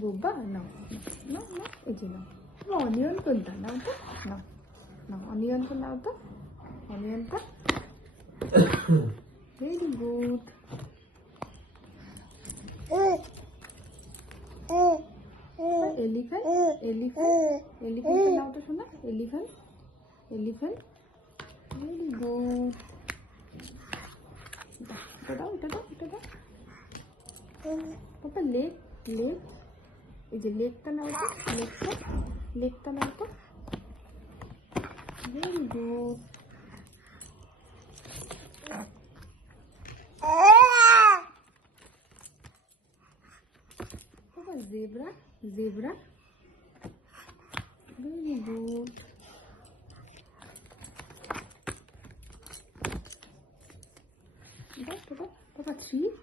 বোবা নাও নাও নাও এই যে নাও অনিয়ন কোনটা নাও তো নাও নাও অনিয়নটা নাও তো অনিয়নটা ভেরি গুড এলিফ্যান্ট এলিফ্যান্ট এলিফ্যান্টটা নাও তো শোনা এলিফ্যান্ট এলিফ্যান্ট ভেরি গুড এটা দাও এটা দাও এটা দাও পাপা লেগ লেগ এই যে লেগটা নাও তো লেগটা নাও তো ভেরি গুড পাপা জেব্রা জেব্রা ভেরি গুড পাপা 3